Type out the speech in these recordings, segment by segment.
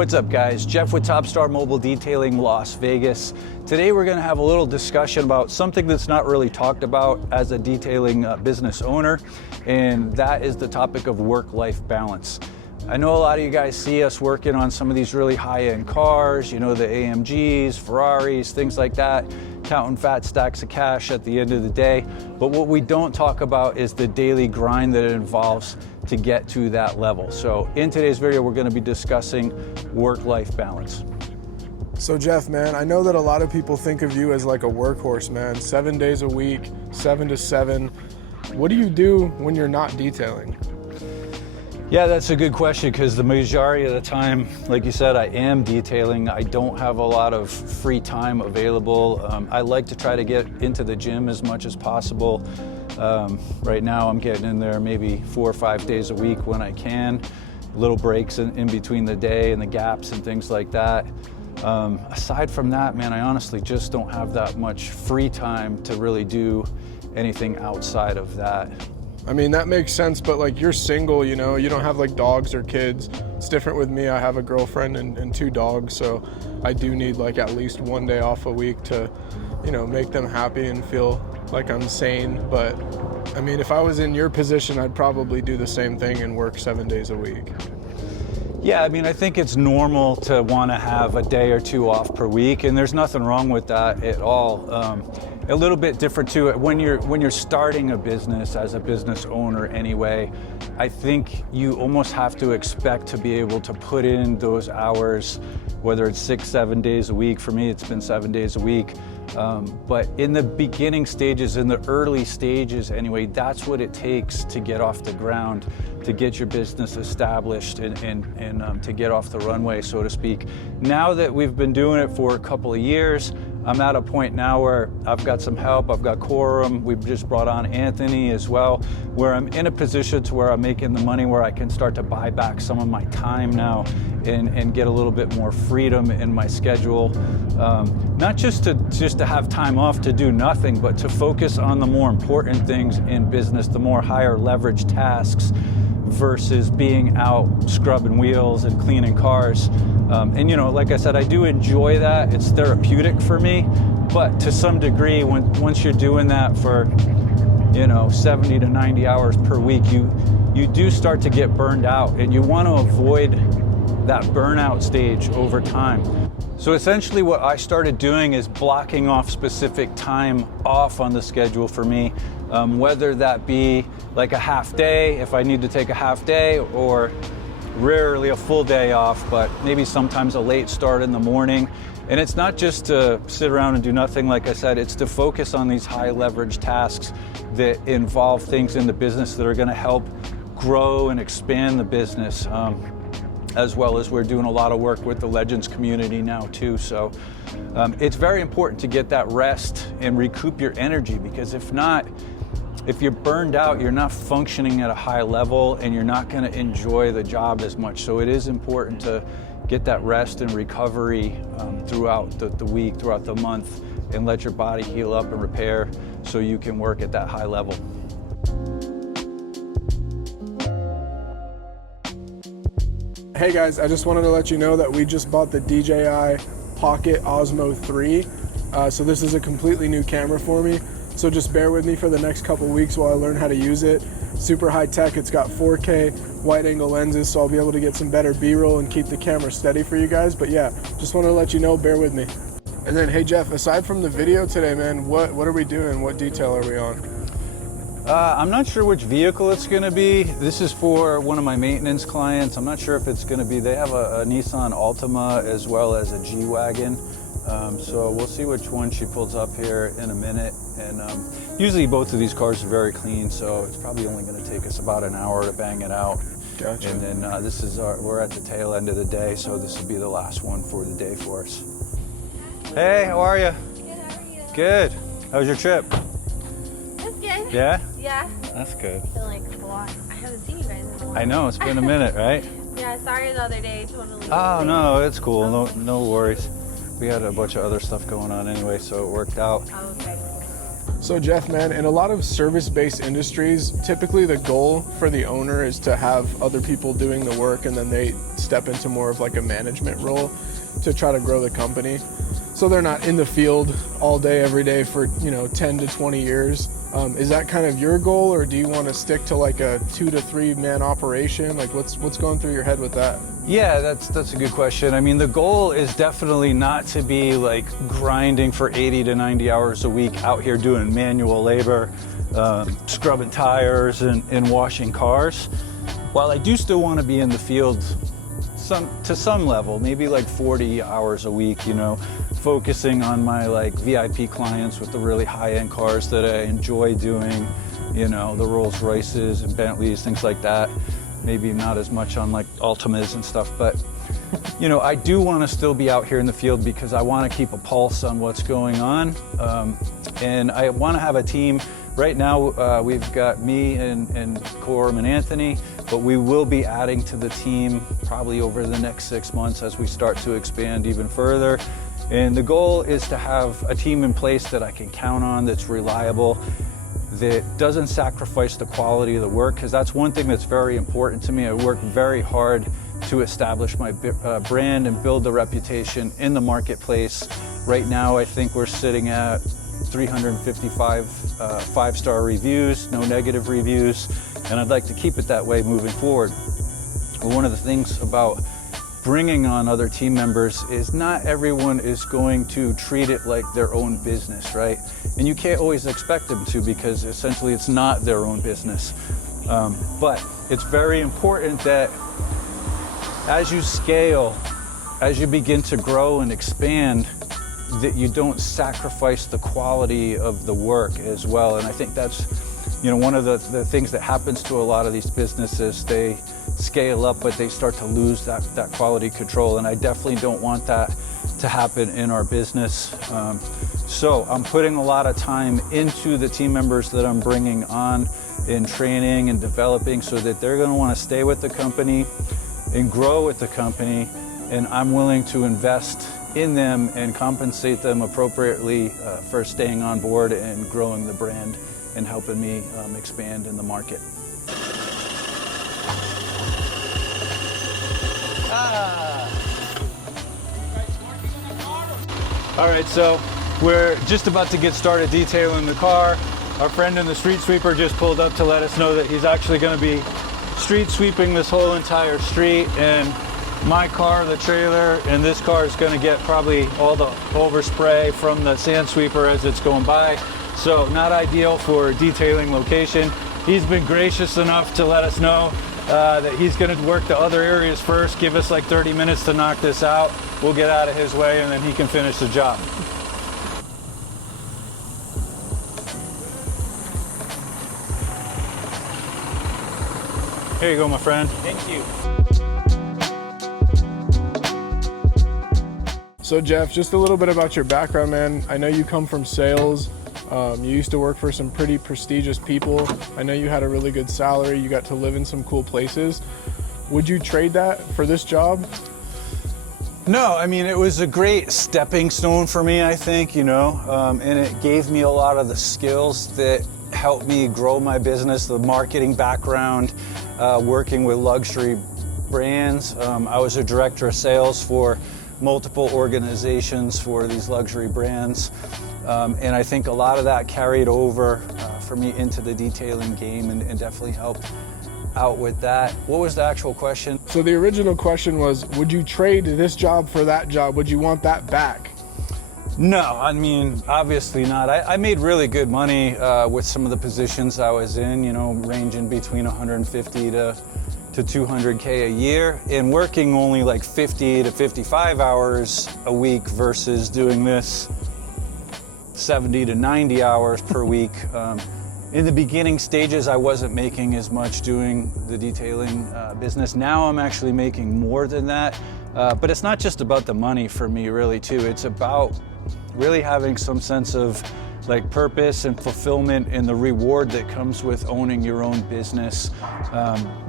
What's up, guys? Jeff with Top Star Mobile Detailing, Las Vegas. Today we're going to have a little discussion about something that's not really talked about as a detailing business owner, and that is the topic of work-life balance. I know a lot of you guys see us working on some of these really high-end cars, you know, the AMGs, Ferraris, things like that, counting fat stacks of cash at the end of the day. But what we don't talk about is the daily grind that it involves to get to that level. So in today's video, we're going to be discussing work-life balance. So Jeff, man, I know that a lot of people think of you as like a workhorse, man. 7 days a week, 7 to 7. What do you do when you're not detailing? Yeah, that's a good question, because the majority of the time, like you said, I am detailing. I don't have a lot of free time available. I like to try to get into the gym as much as possible. Right now I'm getting in there maybe 4 or 5 days a week when I can. Little breaks in between the day and the gaps and things like that. Aside from that, man, I honestly just don't have that much free time to really do anything outside of that. I mean, that makes sense, but like you're single, you know, you don't have like dogs or kids. It's different with me. I have a girlfriend and 2 dogs, so I do need like at least 1 day off a week to, you know, make them happy and feel like I'm sane. But I mean, if I was in your position, I'd probably do the same thing and work 7 days a week. Yeah, I mean, I think it's normal to want to have a day or 2 off per week, and there's nothing wrong with that at all. A little bit different too when you're starting a business as a business owner anyway. I think you almost have to expect to be able to put in those hours, whether it's 6, 7 days a week. For me, it's been 7 days a week. But in the beginning stages, in the early stages anyway, that's what it takes to get off the ground, to get your business established and to get off the runway, so to speak. Now that we've been doing it for a couple of years, I'm at a point now where I've got some help. I've got Quorum. We've just brought on Anthony as well, where I'm in a position to where I'm making the money where I can start to buy back some of my time now and get a little bit more freedom in my schedule. Not just to have time off to do nothing, but to focus on the more important things in business, the more higher leverage tasks, versus being out scrubbing wheels and cleaning cars. And you know, like I said, I do enjoy that. It's therapeutic for me, but to some degree, once you're doing that for, you know, 70 to 90 hours per week, you do start to get burned out, and you want to avoid that burnout stage over time. So essentially what I started doing is blocking off specific time off on the schedule for me, whether that be like a half day, if I need to take a half day, or rarely a full day off, but maybe sometimes a late start in the morning. And it's not just to sit around and do nothing, like I said, it's to focus on these high leverage tasks that involve things in the business that are going to help grow and expand the business. As well as we're doing a lot of work with the Legends community now too. So it's very important to get that rest and recoup your energy, because if not, if you're burned out, you're not functioning at a high level and you're not going to enjoy the job as much. So it is important to get that rest and recovery throughout the week, throughout the month, and let your body heal up and repair so you can work at that high level. Hey guys, I just wanted to let you know that we just bought the DJI Pocket Osmo 3. So this is a completely new camera for me. So just bear with me for the next couple weeks while I learn how to use it. Super high tech. It's got 4K wide angle lenses, so I'll be able to get some better B-roll and keep the camera steady for you guys. But yeah, just wanted to let you know, bear with me. And then, hey Jeff, aside from the video today, man, what are we doing? What detail are we on? I'm not sure which vehicle it's going to be. This is for one of my maintenance clients. I'm not sure if it's going to be, they have a Nissan Altima as well as a G-Wagon. So we'll see which one she pulls up here in a minute. And usually both of these cars are very clean, so it's probably only going to take us about an hour to bang it out. Gotcha. And then we're at the tail end of the day, so this will be the last one for the day for us. Hey, how are you? Good, how are you? Good. How was your trip? It's good. Yeah? Yeah. That's good. I feel like a lot. I haven't seen you guys in a while. I know, it's been a minute, right? Yeah, sorry the other day, totally. Oh, no, it's cool. No worries. We had a bunch of other stuff going on anyway, so it worked out. Oh, okay. So Jeff, man, in a lot of service-based industries, typically the goal for the owner is to have other people doing the work, and then they step into more of like a management role to try to grow the company. So they're not in the field all day, every day for, 10 to 20 years. Is that kind of your goal, or do you want to stick to like a 2 to 3 man operation? Like what's going through your head with that? Yeah, that's a good question. I mean, the goal is definitely not to be like grinding for 80 to 90 hours a week out here doing manual labor, scrubbing tires and washing cars. While I do still want to be in the field to some level, maybe like 40 hours a week, focusing on my like VIP clients with the really high-end cars that I enjoy doing, the Rolls Royces and Bentleys, things like that. Maybe not as much on like Altimas and stuff, but I do want to still be out here in the field because I want to keep a pulse on what's going on, and I want to have a team. Right now we've got me and Coram and Anthony, but we will be adding to the team probably over the next 6 months as we start to expand even further. And the goal is to have a team in place that I can count on, that's reliable, that doesn't sacrifice the quality of the work, because that's one thing that's very important to me. I work very hard to establish my brand and build the reputation in the marketplace. Right now, I think we're sitting at 355 five-star reviews, no negative reviews, and I'd like to keep it that way moving forward. But one of the things about bringing on other team members is not everyone is going to treat it like their own business, right? And you can't always expect them to, because essentially it's not their own business. But it's very important that as you scale, as you begin to grow and expand, that you don't sacrifice the quality of the work as well. And I think that's one of the things that happens to a lot of these businesses. They scale up, but they start to lose that quality control, and I definitely don't want that to happen in our business. So I'm putting a lot of time into the team members that I'm bringing on in training and developing, so that they're going to want to stay with the company and grow with the company, and I'm willing to invest in them and compensate them appropriately for staying on board and growing the brand and helping me expand in the market. All right, so we're just about to get started detailing the car. Our friend in the street sweeper just pulled up to let us know that he's actually going to be street sweeping this whole entire street, and my car, the trailer, and this car is going to get probably all the overspray from the sand sweeper as it's going by. So not ideal for detailing location. He's been gracious enough to let us know that he's going to work the other areas first, give us like 30 minutes to knock this out. We'll get out of his way, and then he can finish the job. Here you go, my friend. Thank you. So Jeff, just a little bit about your background, man. I know you come from sales. You used to work for some pretty prestigious people. I know you had a really good salary. You got to live in some cool places. Would you trade that for this job? No, I mean, it was a great stepping stone for me, I think, and it gave me a lot of the skills that helped me grow my business, the marketing background, working with luxury brands. I was a director of sales for multiple organizations for these luxury brands. And I think a lot of that carried over for me into the detailing game and definitely helped out with that. What was the actual question? So the original question was, would you trade this job for that job? Would you want that back? No, I mean, obviously not. I made really good money with some of the positions I was in, ranging between 150 to 200K a year, and working only like 50 to 55 hours a week versus doing this 70 to 90 hours per week. In the beginning stages, I wasn't making as much doing the detailing business. Now I'm actually making more than that. But it's not just about the money for me, really, too. It's about really having some sense of like purpose and fulfillment and the reward that comes with owning your own business,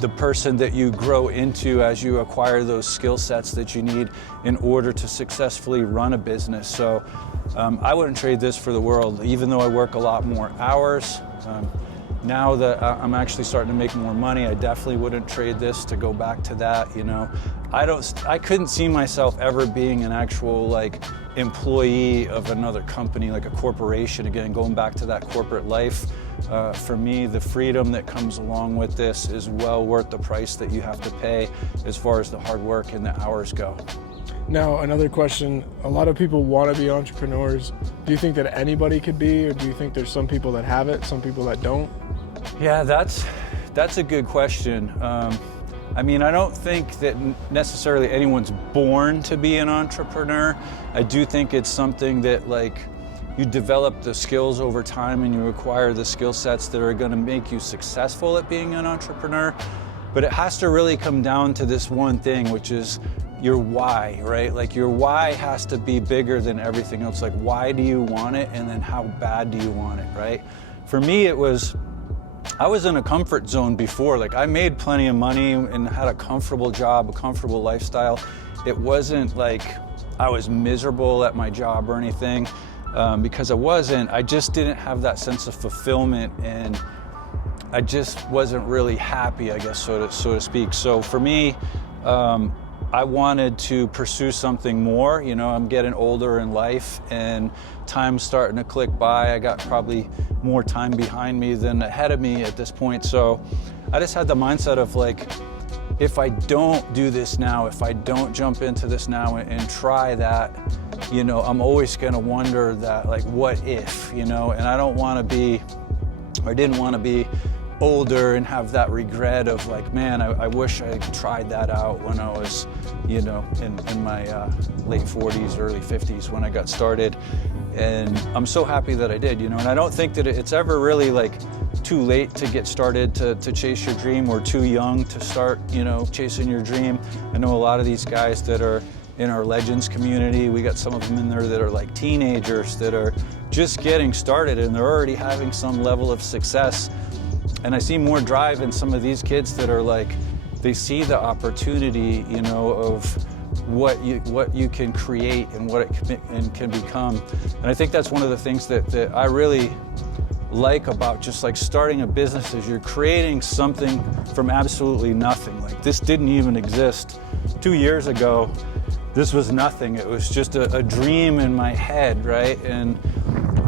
the person that you grow into as you acquire those skill sets that you need in order to successfully run a business. So I wouldn't trade this for the world, even though I work a lot more hours. Now that I'm actually starting to make more money, I definitely wouldn't trade this to go back to that. You know, I couldn't see myself ever being an actual like employee of another company, like a corporation. Again, going back to that corporate life. For me, the freedom that comes along with this is well worth the price that you have to pay as far as the hard work and the hours go. Now, another question, a lot of people want to be entrepreneurs. Do you think that anybody could be, or do you think there's some people that have it, some people that don't? Yeah, that's a good question. I mean, I don't think that necessarily anyone's born to be an entrepreneur. I do think it's something that like you develop the skills over time and you acquire the skill sets that are going to make you successful at being an entrepreneur. But it has to really come down to this one thing, which is your why, right? Like your why has to be bigger than everything else. Like, why do you want it? And then how bad do you want it, right? For me, I was in a comfort zone before. Like I made plenty of money and had a comfortable job, a comfortable lifestyle. It wasn't like I was miserable at my job or anything, because I wasn't. I just didn't have that sense of fulfillment, and I just wasn't really happy, I guess, so to speak. So for me, I wanted to pursue something more. You know, I'm getting older in life and time's starting to click by. I got probably more time behind me than ahead of me at this point. So I just had the mindset of like, if I don't do this now, if I don't jump into this now and try that, you know, I'm always gonna wonder that, like, what if, you know? And I don't wanna be, or didn't wanna be older and have that regret of like, man, I wish I tried that out when I was, you know, in my late 40s, early 50s when I got started. And I'm so happy that I did, you know, and I don't think that it's ever really like too late to get started to chase your dream, or too young to start, you know, chasing your dream. I know a lot of these guys that are in our Legends community, we got some of them in there that are like teenagers that are just getting started and they're already having some level of success. And I see more drive in some of these kids that are like, they see the opportunity, you know, of what you can create and what it can become. And I think that's one of the things that I really like about just like starting a business, is you're creating something from absolutely nothing. Like this didn't even exist 2 years ago. This was nothing. It was just a dream in my head, right? And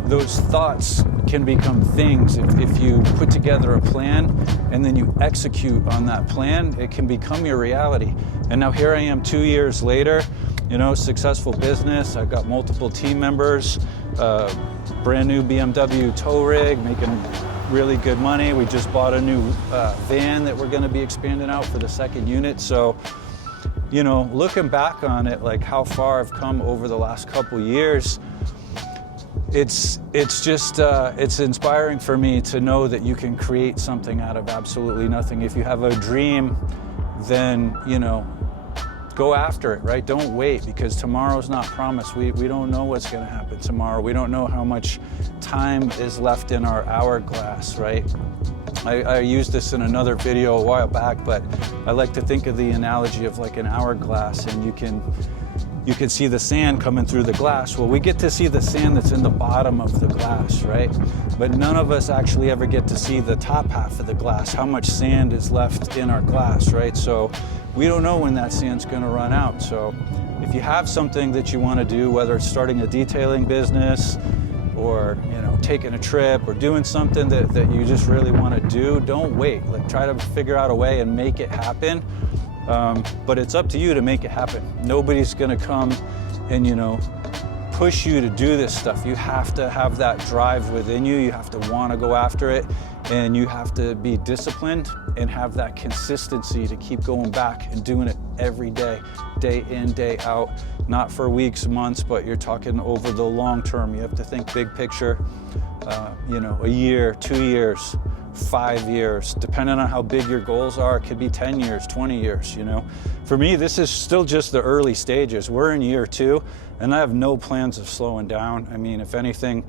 those thoughts can become things. If you put together a plan and then you execute on that plan, it can become your reality. And now here I am 2 years later, you know, successful business. I've got multiple team members, brand new BMW tow rig, making really good money. We just bought a new van that we're gonna be expanding out for the second unit. So, you know, looking back on it, like how far I've come over the last couple years, it's just it's inspiring for me to know that you can create something out of absolutely nothing. If you have a dream, then, you know, go after it, right? Don't wait, because tomorrow's not promised. We don't know what's gonna happen tomorrow. We don't know how much time is left in our hourglass, right? I used this in another video a while back, but I like to think of the analogy of like an hourglass, and you can see the sand coming through the glass. Well, we get to see the sand that's in the bottom of the glass, right? But none of us actually ever get to see the top half of the glass, how much sand is left in our glass, right? So we don't know when that sand's gonna run out. So if you have something that you wanna do, whether it's starting a detailing business or, you know, taking a trip or doing something that you just really wanna do, don't wait. Like, try to figure out a way and make it happen. But it's up to you to make it happen. Nobody's gonna come and, you know, push you to do this stuff. You have to have that drive within you. You have to want to go after it, and you have to be disciplined and have that consistency to keep going back and doing it every day, day in, day out, not for weeks, months, but you're talking over the long term. You have to think big picture, you know, a year, 2 years, 5 years, depending on how big your goals are. It could be 10 years, 20 years, you know. For me, this is still just the early stages. We're in year 2, and I have no plans of slowing down. I mean, if anything,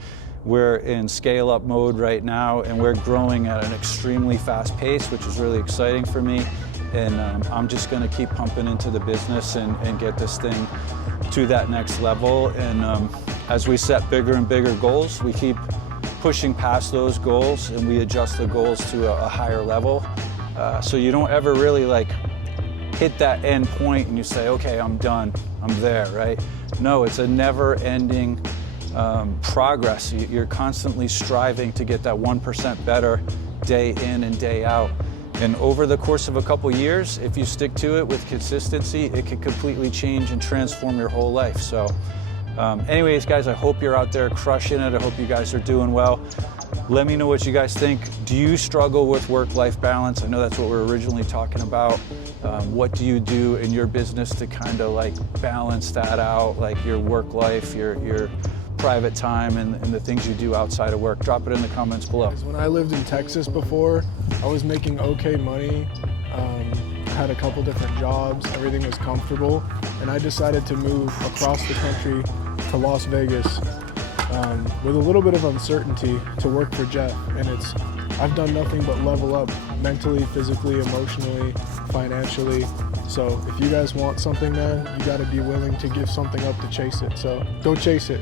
We're in scale up mode right now, and we're growing at an extremely fast pace, which is really exciting for me. And I'm just gonna keep pumping into the business and get this thing to that next level. And as we set bigger and bigger goals, we keep pushing past those goals and we adjust the goals to a higher level. So you don't ever really like hit that end point and you say, okay, I'm done, I'm there, right? No, it's a never ending progress. You're constantly striving to get that 1% better day in and day out. And over the course of a couple years, if you stick to it with consistency, it can completely change and transform your whole life. So anyways, guys, I hope you're out there crushing it. I hope you guys are doing well. Let me know what you guys think. Do you struggle with work-life balance? I know that's what we're originally talking about. What do you do in your business to kind of like balance that out, like your work life, your private time, and the things you do outside of work? Drop it in the comments below. When I lived in Texas before, I was making okay money. I had a couple different jobs, everything was comfortable, and I decided to move across the country to Las Vegas with a little bit of uncertainty to work for Jeff. And I've done nothing but level up mentally, physically, emotionally, financially. So if you guys want something, man, you got to be willing to give something up to chase it. So go chase it.